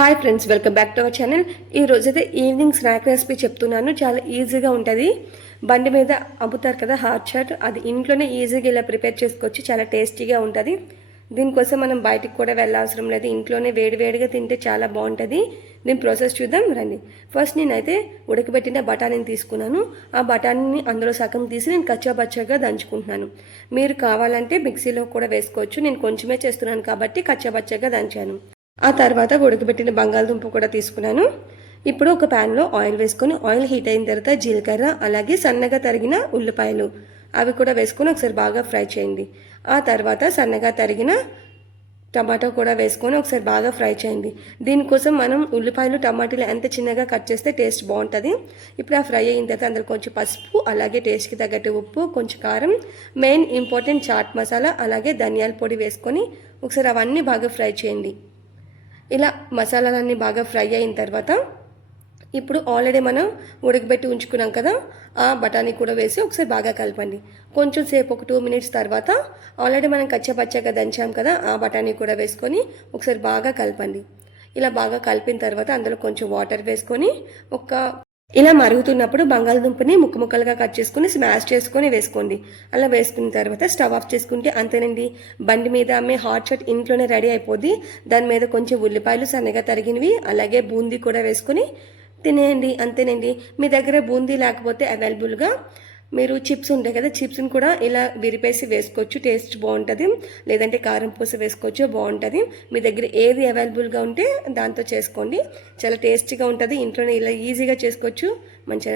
Hi friends, welcome back to our channel. ఈ రోజైతే evening snack recipe చెప్తున్నాను. చాలా ఈజీగా ఉంటుంది. బండి మీద అమ్ముతారు కదా హాట్ చాట్, అది ఇంట్లోనే ఈజీగా ఇలా ప్రిపేర్ చేసుకోవచ్చు. చాలా టేస్టీగా ఉంటుంది. దీనికోసం మనం బయటికి కూడా వెళ్ళవసరం లేదు. ఇంట్లోనే వేడివేడిగా తింటే చాలా బాగుంటుంది. దీని ప్రాసెస్ చూద్దాం రండి. ఫస్ట్ నేనైతే ఉడకబెట్టిన బఠానీని తీసుకున్నాను. ఆ బఠానీని అందులో సగం తీసి నేను కచ్చాబచ్చాగా దంచుకుంటున్నాను. మీరు కావాలంటే మిక్సీలో కూడా వేసుకోవచ్చు. నేను కొంచెమే చేస్తున్నాను కాబట్టి కచ్చాబచ్చాగా దంచాను. ఆ తర్వాత ఉడకబెట్టిన బంగాళదుంప కూడా తీసుకున్నాను. ఇప్పుడు ఒక ప్యాన్లో ఆయిల్ వేసుకొని, ఆయిల్ హీట్ అయిన తర్వాత జీలకర్ర అలాగే సన్నగా తరిగిన ఉల్లిపాయలు అవి కూడా వేసుకొని ఒకసారి బాగా ఫ్రై చేయండి. ఆ తర్వాత సన్నగా తరిగిన టమాటో కూడా వేసుకొని ఒకసారి బాగా ఫ్రై చేయండి. దీనికోసం మనం ఉల్లిపాయలు టమాటాలు ఎంత చిన్నగా కట్ చేస్తే టేస్ట్ బాగుంటుంది. ఇప్పుడు ఆ ఫ్రై అయిన తర్వాత అందులో కొంచెం పసుపు అలాగే టేస్ట్కి తగ్గట్టు ఉప్పు, కొంచెం కారం, మెయిన్ ఇంపార్టెంట్ చాట్ మసాలా అలాగే ధనియాల పొడి వేసుకొని ఒకసారి అవన్నీ బాగా ఫ్రై చేయండి. ఇలా మసాలాలన్నీ బాగా ఫ్రై అయిన తర్వాత ఇప్పుడు ఆల్రెడీ మనం ఉడకబెట్టి ఉంచుకున్నాం కదా, ఆ బఠానీ కూడా వేసి ఒకసారి బాగా కలపండి. కొంచెం సేపు ఒక 2 మినిట్స్ తర్వాత ఆల్రెడీ మనం కచ్చపచ్చగా దంచాం కదా, ఆ బఠానీ కూడా వేసుకొని ఒకసారి బాగా కలపండి. ఇలా బాగా కలిపిన తర్వాత అందులో కొంచెం వాటర్ వేసుకొని ఇలా మరుగుతున్నప్పుడు బంగాళదుంపని ముక్కలుగా కట్ చేసుకుని స్మాష్ చేసుకొని వేసుకోండి. అలా వేసుకున్న తర్వాత స్టవ్ ఆఫ్ చేసుకుంటే అంతేనండి, బండి మీద అమ్మే హాట్ చాట్ ఇంట్లోనే రెడీ అయిపోద్ది. దాని మీద కొంచెం ఉల్లిపాయలు సన్నగా తరిగినవి అలాగే బూందీ కూడా వేసుకొని తినేయండి. అంతేనండి. మీ దగ్గర బూందీ లేకపోతే అవైలబుల్గా మీరు చిప్స్ ఉంటాయి కదా, చిప్స్ని కూడా ఇలా విరిపేసి వేసుకోవచ్చు. టేస్ట్ బాగుంటుంది. లేదంటే కారం పూస వేసుకోవచ్చు, బాగుంటుంది. మీ దగ్గర ఏది అవైలబుల్గా ఉంటే దాంతో చేసుకోండి. చాలా టేస్టీగా ఉంటుంది. ఇంట్లోనే ఇలా ఈజీగా చేసుకోవచ్చు. మంచిగా